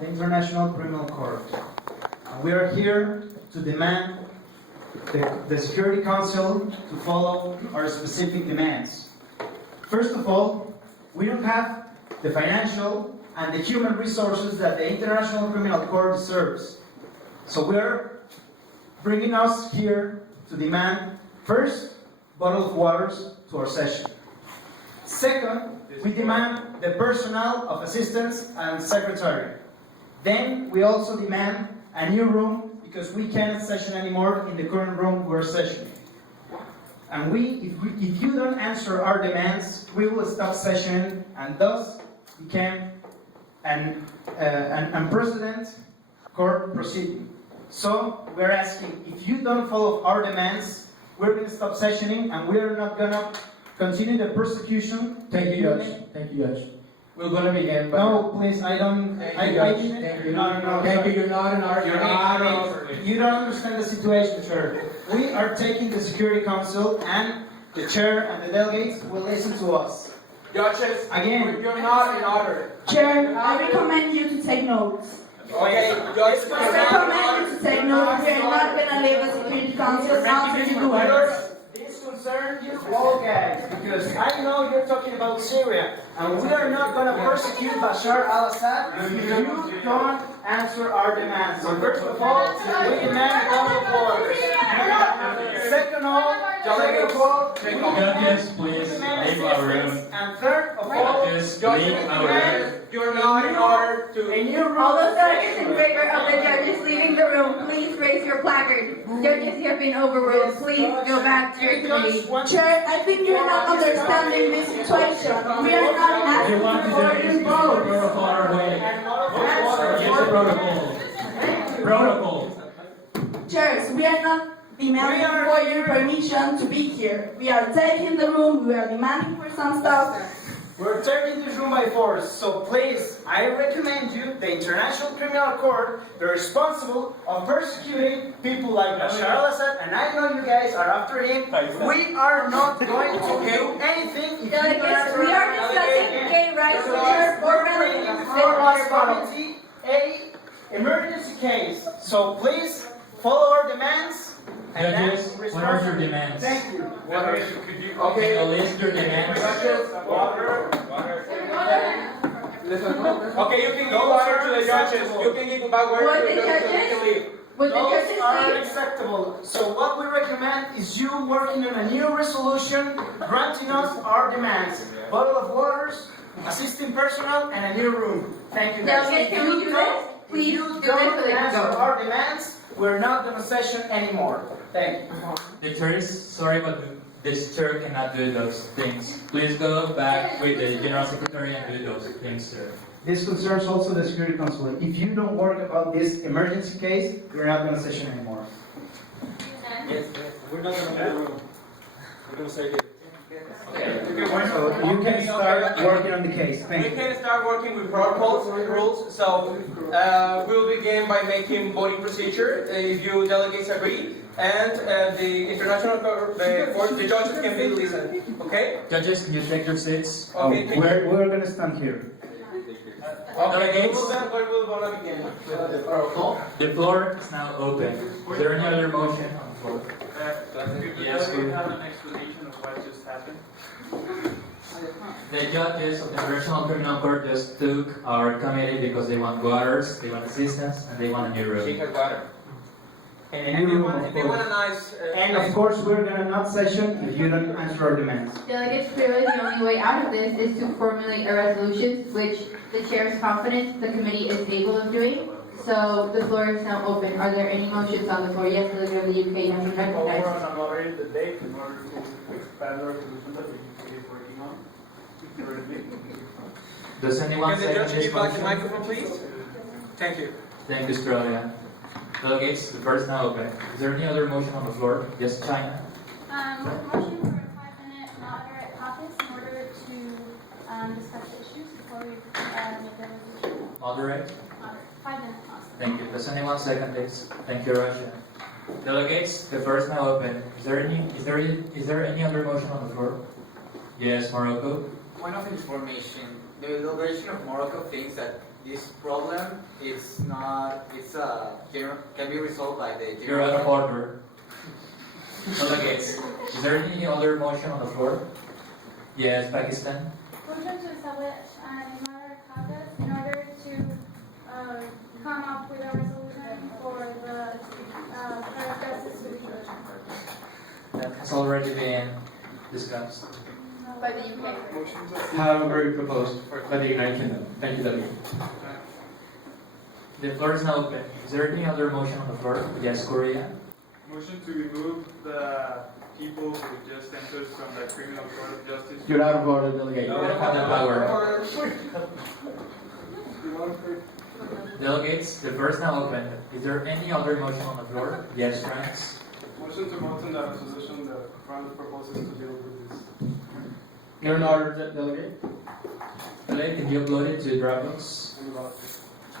the International Criminal Court. And we are here to demand the Security Council to follow our specific demands. First of all, we don't have the financial and the human resources that the International Criminal Court deserves. So we're bringing us here to demand, first, bottle of waters to our session. Second, we demand the personnel of assistants and secretary. Then we also demand a new room because we cannot session anymore in the current room we're sessioning. And if you don't answer our demands, we will stop sessioning and thus become an unprecedented court proceeding. So we're asking, if you don't follow our demands, we're going to stop sessioning and we're not going to continue the persecution. Thank you, Judge. Thank you, Judge. We're going to begin. No, please, I don't. Thank you, Judge. Thank you. No. Thank you. You're not in our. You don't understand the situation, sir. We are taking the Security Council, and the chair and the delegates will listen to us. Judges, Again, you're not in order. Chair, I recommend you to take notes. Okay, judges, I recommend you to take notes. We are not going to leave the Security Council after you do it. this concerns you all guys, because I know you're talking about Syria, and we are not going to persecute Bashar al-Assad if you don't answer our demands. So first of all, we demand bottle of water. Second of all, Judges, please leave our room. and third of all, Judges, leave our room. you're not in order to. a new All rule. those delegates in favor of the judges leaving the room, please raise your placard. Judges, you have been overruled. Please go back to your committee. Chair, I think you're not understanding this situation. We are not If you want asking to for do this, your keep the vote. protocol our way. Yes, the protocol. Protocol. Chairs, we are not demanding for your permission to be here. We are taking the room. We are demanding for some stuff. We're taking this room by force, so please, I recommend you, the International Criminal Court, they're responsible of persecuting people like Bashar al-Assad, and I know you guys are after him. We are not going to do anything if you don't Delegates, answer we are our discussing demands. gay rights So with our we're board bringing members. before us committee a emergency case, so please follow our demands. And Judges, that's what are your demands? Thank you. Can you list your demands? Okay, you can go water to the judges. You can give back water What to the the judges. You can judges? leave. Would the Those judges are please? unacceptable. So what we recommend is you working on a new resolution granting us our demands. Bottle of waters, assisting personnel, and a new room. Thank you guys. Delegates, can we do this? If Please you do this don't so they can answer go. our demands, we're not going to session anymore. Thank you. The chair is sorry, but this chair cannot do those things. Please go back with the General Secretary and do those things, sir. This concerns also the Security Council. If you don't work about this emergency case, we're not going to session anymore. Yes, we're not going to the room. We're going to stay here. So you can start working on the case. We Thank you. can start working with protocols and rules. So we'll begin by making voting procedure, if you delegates agree, and the international the judges can be listened. Okay? Judges, can you take your seats? Okay. Thank you. We're going to stand here. Okay. Delegates. We'll want to begin with the protocol. The floor is now open. Is there any other motion on the floor? Yes, Do we have an explanation of what just happened? The judges of the International Criminal Court just took our committee because they want waters, they want assistance, and they want a new She room. has got it. And a And new they room, want, of they want a course. nice. And of course, we're going to not session if you don't answer our demands. Delegates, clearly the only way out of this is to formulate a resolution, which the chair is confident the committee is able of doing. So the floor is now open. Are there any motions on the floor? Yes, the leader of the UK has been recognized. Over on moderate the date in order to expand the resolution that the UK is working on. Currently. Does anyone Can the second judge this give back the motion? microphone, please? Thank you. Thank you, Australia. Delegates, the floor is now open. Is there any other motion on the floor? Yes, China. With motion for a 5-minute moderate caucus in order to discuss the issues before we make the resolution. Moderate. 5-minute caucus. Thank you. Does anyone second this? Thank you, Russia. Delegates, the floor is now open. Is there any other motion on the floor? Yes, Morocco. Point of information, the delegation of Morocco thinks that this problem is not, can be resolved by the You're out of order. Delegates, is there any other motion on the floor? Yes, Pakistan. Motion to establish another caucus in order to come up with a resolution for the current justice to be judged. That has already been discussed. By the UK. However, proposed by the United Kingdom. Thank you, Delegate. The floor is now open. Is there any other motion on the floor? Yes, Korea. Motion to remove the people who just entered from the criminal court of justice. You're out of order, Delegate. You don't have the power. Delegates, the floor is now open. Is there any other motion on the floor? Yes, France. Motion to vote on the resolution that France proposes to deal with this. You're in order, Delegate. Delegate, can you upload it to Dropbox?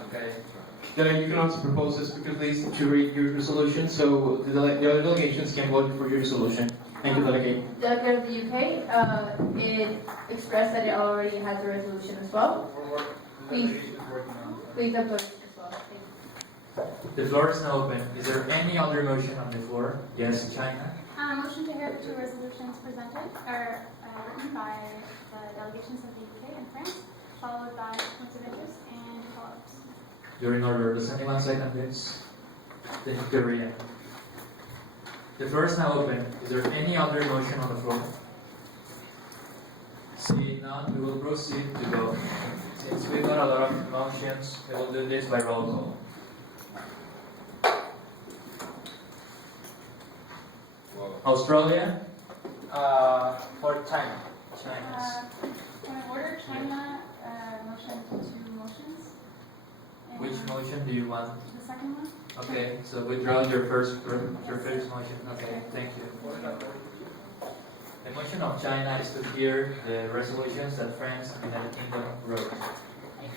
Okay. Delegate, you can also propose this please to read your resolution so the other delegations can vote for your resolution. Thank you, Delegate. Delegate of the UK, it expressed that it already has a resolution as well. Please upload it as well. Thank you. The floor is now open. Is there any other motion on the floor? Yes, China. Motion to hear two resolutions presented, or written by the delegations of the UK and France, followed by points of interest and follow-ups. You're in order. Does anyone second this? Thank you, Korea. The floor is now open. Is there any other motion on the floor? Seeing none, we will proceed to vote. Since we got a lot of motions, we will do this by roll call. Australia? For China. China. Point of order, China, motion to two motions. And Which motion do you want? The second one? Okay, so withdraw your first motion. Okay, thank you. The motion of China is to hear the resolutions that France and the United Kingdom wrote.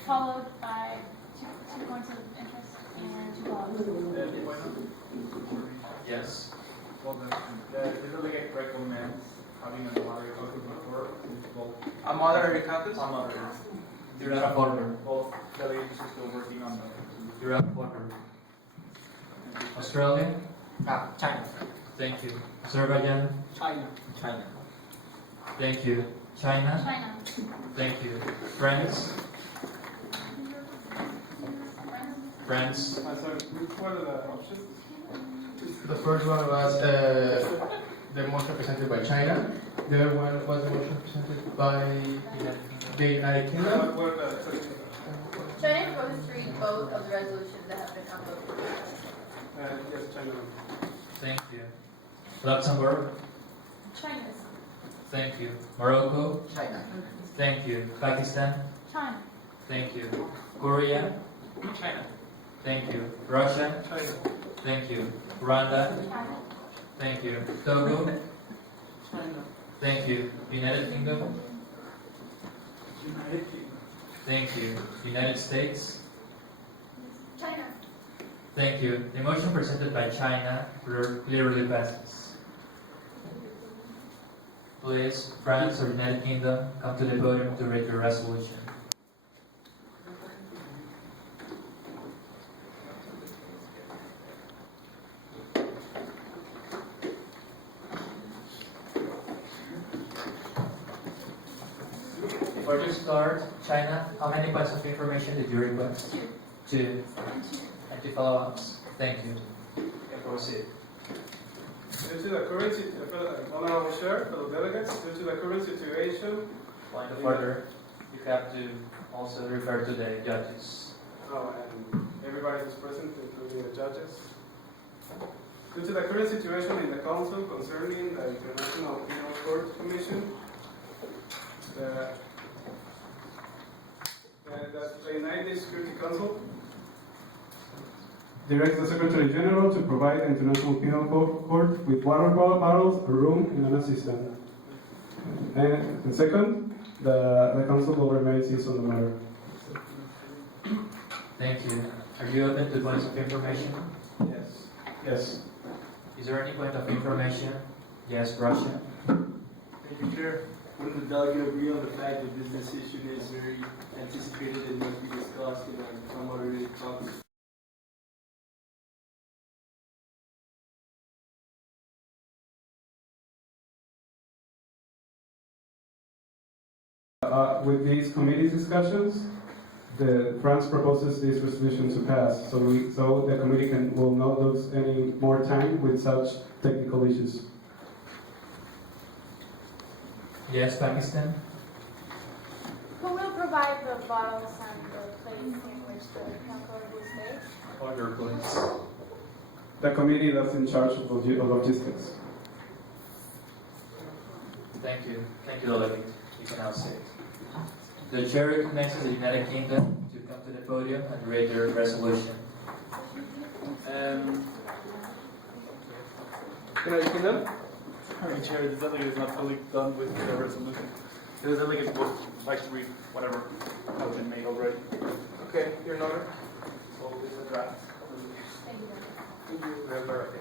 Followed by two points of interest and two follow-ups. Yes. Well, the delegate recommends having a moderate caucus before both. A moderate caucus? A moderate. You're out of order. Both delegates are still working on that. You're out of order. Australia? China. Thank you. Azerbaijan? China. China. Thank you. China? China. Thank you. France? France? Sorry, which one are the options? The first one was the motion presented by China. The other one was the motion presented by the United Kingdom. What were the China proposed to read both of the resolutions that have been uploaded. yes, China. Thank you. Luxembourg? China's. Thank you. Morocco? China. Thank you. Pakistan? China. Thank you. Korea? China. Thank you. Russia? China. Thank you. Rwanda? China. Thank you. Togo? China. Thank you. United Kingdom? United Kingdom. Thank you. United States? China. Thank you. The motion presented by China clearly passes. Please, France or United Kingdom, come to the podium to read your resolution. Before you start, China, how many points of information did you request? Two. And two follow-ups. Thank you. You can proceed. Due to the current honorable chair, fellow delegates, due to the current situation, Point of order, you have to also refer to the judges. and everybody is present, including the judges. Due to the current situation in the Council concerning the International Penal Court Commission, the United Security Council directs the Secretary General to provide the International Penal Court with water bottles, a room, and an assistant. And second, the Council will remain seized on the matter. Thank you. Are you open to points of information? Yes. Yes. Is there any point of information? Yes, Russia. Thank you, Chair. Wouldn't the delegate agree on the fact that this decision is very anticipated and must be discussed in an unmoderated talks? With these committee discussions, France proposes this resolution to pass, so the committee will not lose any more time with such technical issues. Yes, Pakistan. Who will provide the bottles and the plates in which the council will stay? Order, please. The committee that's in charge of logistics. Thank you. Thank you, delegate. You can now sit. The chair recommends the United Kingdom to come to the podium and read their resolution. United Kingdom? Sorry, Chair, the delegate is not fully done with the resolution. The delegate would like to read whatever has been made already. Okay, you're in order. So this is a draft. Thank you. Thank you. Remember, okay.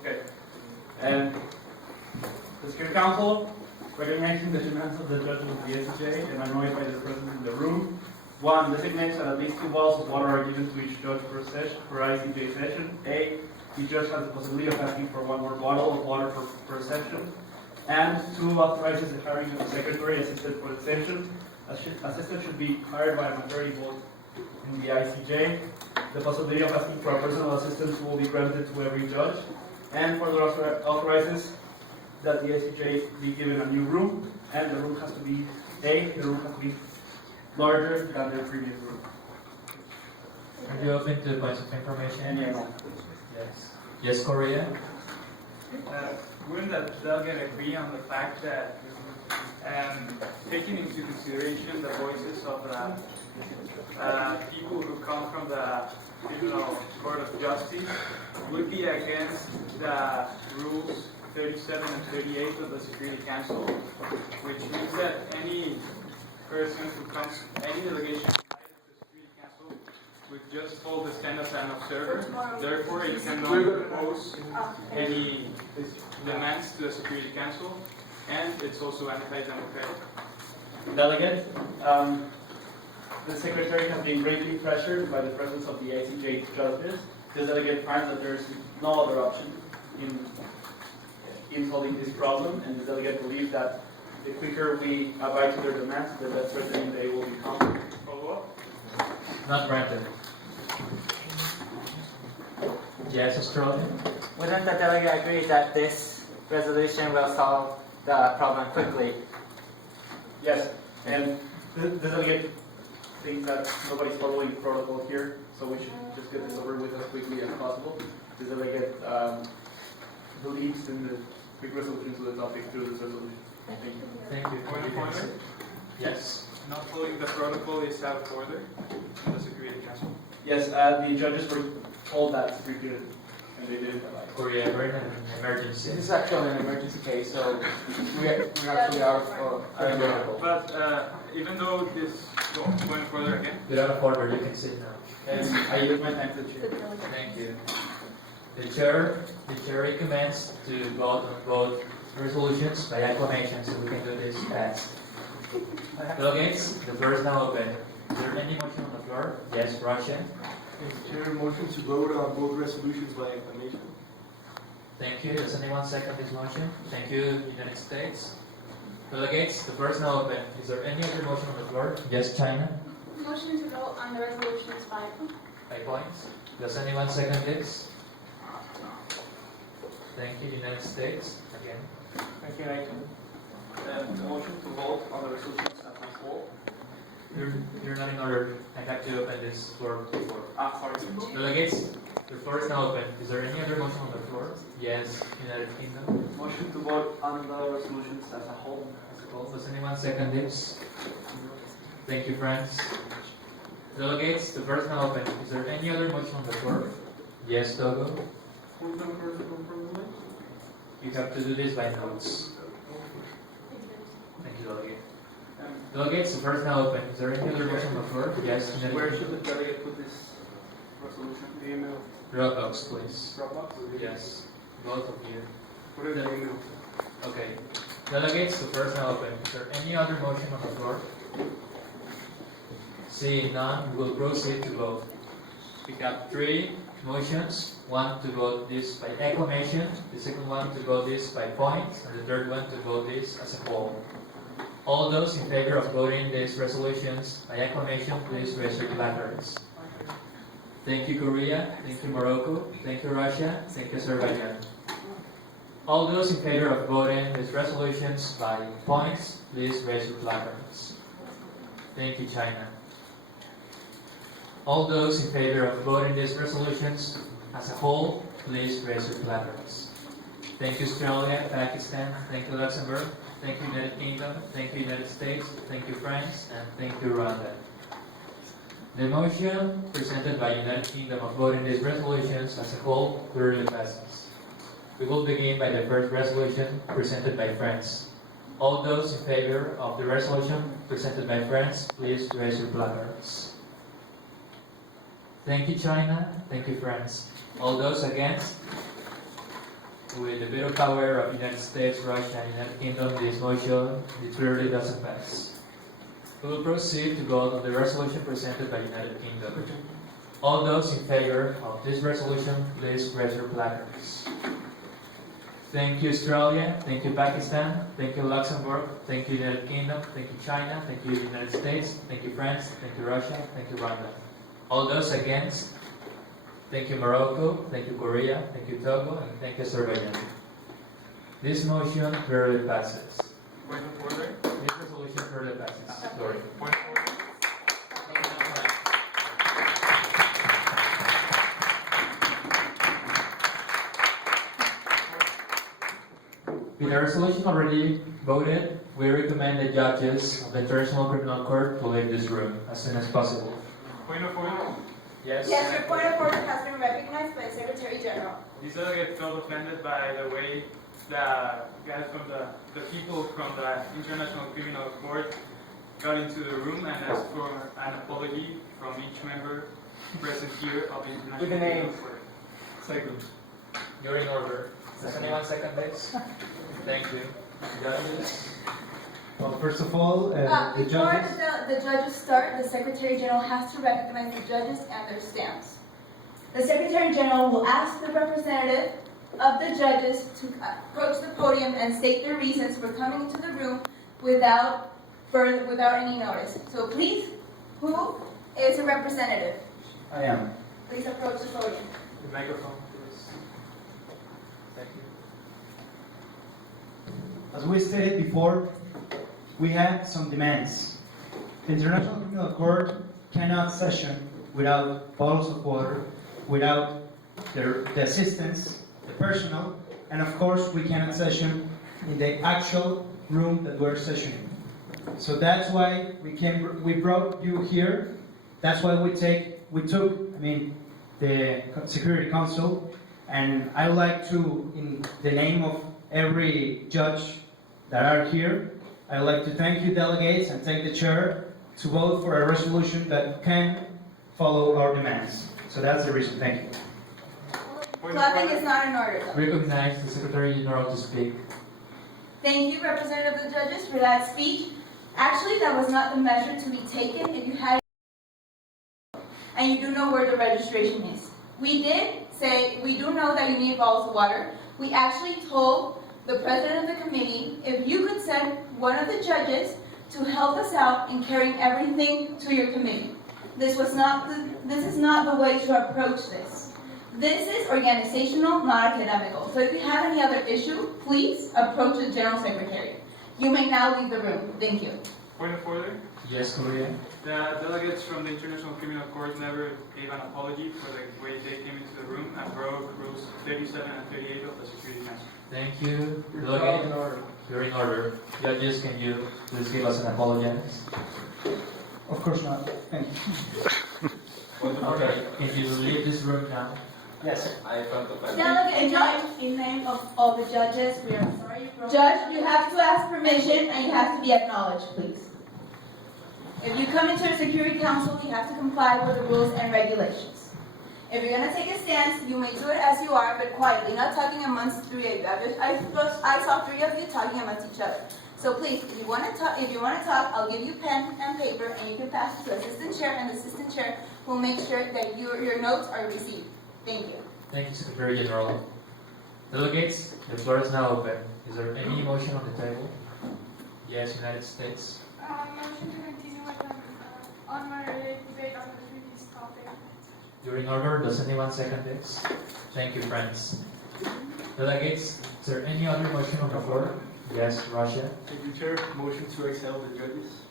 Okay. And the Security Council, recognizing the demands of the judges of the SJ and annoyed by the presence in the room, 1. Designates that at least 2 bottles of water are given to each judge per ICJ session. A. Each judge has the possibility of asking for 1 more bottle of water per session. And 2. Authorizes the hiring of a secretary assistant for the session. Assistant should be hired by a majority vote in the ICJ. The possibility of asking for a personal assistant will be granted to every judge. And further authorizes that the ICJ be given a new room, and the room has to be larger than the previous room. Are you open to points of information? And yes. Yes. Yes, Korea? Wouldn't the delegate agree on the fact that taking into consideration the voices of the people who come from the Criminal Court of Justice would be against the rules 37 and 38 of the Security Council, which means that any person who comes, any delegation invited to the Security Council would just hold the stand as an observer. Therefore, it cannot propose any demands to the Security Council, and it's also anti-democratic. Delegate, the Secretary has been greatly pressured by the presence of the ICJ judges. The delegate finds that there is no other option in solving this problem, and the delegate believes that the quicker we abide to their demands, the less threatening they will become. Follow up? Not granted. Yes, Australia? Wouldn't the delegate agree that this resolution will solve the problem quickly? Yes, and the delegate thinks that nobody's following protocol here, so we should just get this over with as quickly as possible. The delegate believes in the quick resolution to the topic through this resolution. Thank you. Thank you. Point of order? Yes. Not following the protocol is out of order in the Security Council. Yes, the judges were told that repeatedly, and they didn't allow it. Korea, we're in an emergency. This is actually an emergency case, so we're actually out of available. But even though this going further again, Without a order, you can sit now. And I yield my time to the chair. Thank you. The chair recommends to vote on both resolutions by acclamation, so we can do this fast. Delegates, the floor is now open. Is there any motion on the floor? Yes, Russian. Chair, motion to vote on both resolutions by acclamation. Thank you. Does anyone second this motion? Thank you, United States. Delegates, the floor is now open. Is there any other motion on the floor? Yes, China. Motion to vote on the resolutions by 5 points. Does anyone second this? Thank you, United States. Again. Thank you, Nathan. The motion to vote on the resolutions as a whole. You're not in order. I have to open this floor before. Sorry. Delegates, the floor is now open. Is there any other motion on the floor? Yes, United Kingdom. Motion to vote on the resolutions as a whole. Does anyone second this? Thank you, friends. Delegates, the floor is now open. Is there any other motion on the floor? Yes, Togo. You have to do this by notes. Delegates, the floor is now open. Is there any other motion on the floor? Yes. Where should the delegate put this resolution? The email. Dropbox, please. Dropbox? Yes. Both of you. Put it in the email. Okay. Delegates, the floor is now open. Is there any other motion on the floor? Seeing none, we will proceed to vote. We have three motions. One to vote this by acclamation, the second one to vote this by points, and the third one to vote this as a whole. All those in favor of voting these resolutions by acclamation, please raise your clappers. Thank you, Korea. Thank you, Morocco. Thank you, Russia. Thank you, Azerbaijan. All those in favor of voting these resolutions by points, please raise your clappers. Thank you, China. All those in favor of voting these resolutions as a whole, please raise your clappers. Thank you, Australia, Pakistan, thank you, Luxembourg, thank you, United Kingdom, thank you, United States, thank you, France, and thank you, Rwanda. The motion presented by United Kingdom of voting these resolutions as a whole clearly passes. We will begin by the first resolution presented by France. All those in favor of the resolution presented by France, please raise your placards. Thank you, China. Thank you, France. All those against? With the veto power of United States, Russia, and United Kingdom, this motion clearly doesn't pass. We will proceed to vote on the resolution presented by United Kingdom. All those in favor of this resolution, please raise your placards. Thank you, Australia. Thank you, Pakistan. Thank you, Luxembourg. Thank you, United Kingdom. Thank you, China. Thank you, United States. Thank you, France. Thank you, Russia. Thank you, Rwanda. All those against? Thank you, Morocco. Thank you, Korea. Thank you, Togo. And thank you, Azerbaijan. This motion clearly passes. Point of order. This resolution clearly passes. Sorry. Point of order. With the resolution already voted, we recommend the judges of the International Criminal Court to leave this room as soon as possible. Point of order. Yes? Yes, your point of order has been recognized by the Secretary General. This delegate felt offended by the way the guys from the people from the International Criminal Court got into the room and asked for an apology from each member present here of the International With the name. Criminal Court. Second. You're in order. Does anyone second this? Thank you. Judges? Well, first of all, the Before judges. the judges start, the Secretary General has to recognize the judges and their stance. The Secretary General will ask the representative of the judges to approach the podium and state their reasons for coming into the room without any notice. So please, who is a representative? I am. Please approach the podium. The microphone, please. Thank you. As we stated before, we had some demands. The International Criminal Court cannot session without bottles of water, without the assistance, the personnel, and of course we cannot session in the actual room that we're sessioning. So that's why we brought you here. That's why we took the Security Council, and I would like to, in the name of every judge that are here, I would like to thank you delegates and thank the chair to vote for a resolution that can follow our demands. So that's the reason. Thank you. Clapping is not in order, though. Recognize the Secretary General to speak. Thank you, Representative of the Judges, for that speech. Actually, that was not the measure to be taken if you had and you do know where the registration is. We did say, we do know that you need bottles of water. We actually told the President of the committee, if you could send one of the judges to help us out in carrying everything to your committee. This is not the way to approach this. This is organizational, not academical. So if you have any other issue, please approach the General Secretary. You may now leave the room. Thank you. Point of order. Yes, Korea. The delegates from the International Criminal Court never gave an apology for the way they came into the room and broke rules 37 and 38 of the Security Council. Thank you. Delegate, you're in order. Judges, can you please give us an apology? Of course not. Thank you. Okay, can you leave this room now? Yes. Delegate, Judge, in name of all the judges, we are sorry. Judge, you have to ask permission and you have to be acknowledged, please. If you come into a Security Council, you have to comply with the rules and regulations. If you're gonna take a stance, you may do it as you are, but quietly, not talking amongst three of you. I saw three of you talking amongst each other. So please, if you wanna talk, I'll give you pen and paper, and you can pass it to Assistant Chair, and the Assistant Chair will make sure that your notes are received. Thank you. Thank you, Secretary General. Delegates, the floor is now open. Is there any motion on the table? Yes, United States. Motion to continue with an unmoderated debate on the treaty's topic. During order, does anyone second this? Thank you, friends. Delegates, is there any other motion on the floor? Yes, Russia. Thank you, Chair. Motion to exhale the judges.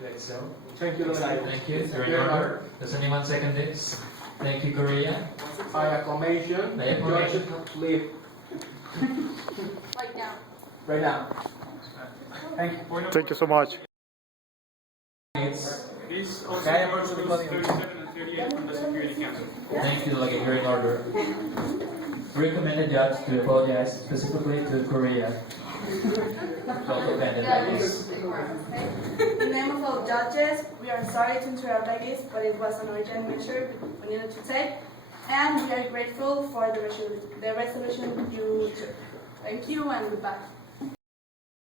To excel. Thank you, Thank you. During order, does anyone second this? Thank you, Korea. By acclamation, By the acclamation. judges have to leave Right now. right now. Thank you. Thank you so much. Delegates, These also Kaya mo articles ito ba yun? 37 and 38 from the Security Council. thank you, Delegate. During order. Recommend the judge to apologize specifically to Korea. Total delegates. In the name of all judges, we are sorry to interrupt like this, but it was an urgent measure we needed to take, and we are grateful for the resolution you took. Thank you and goodbye.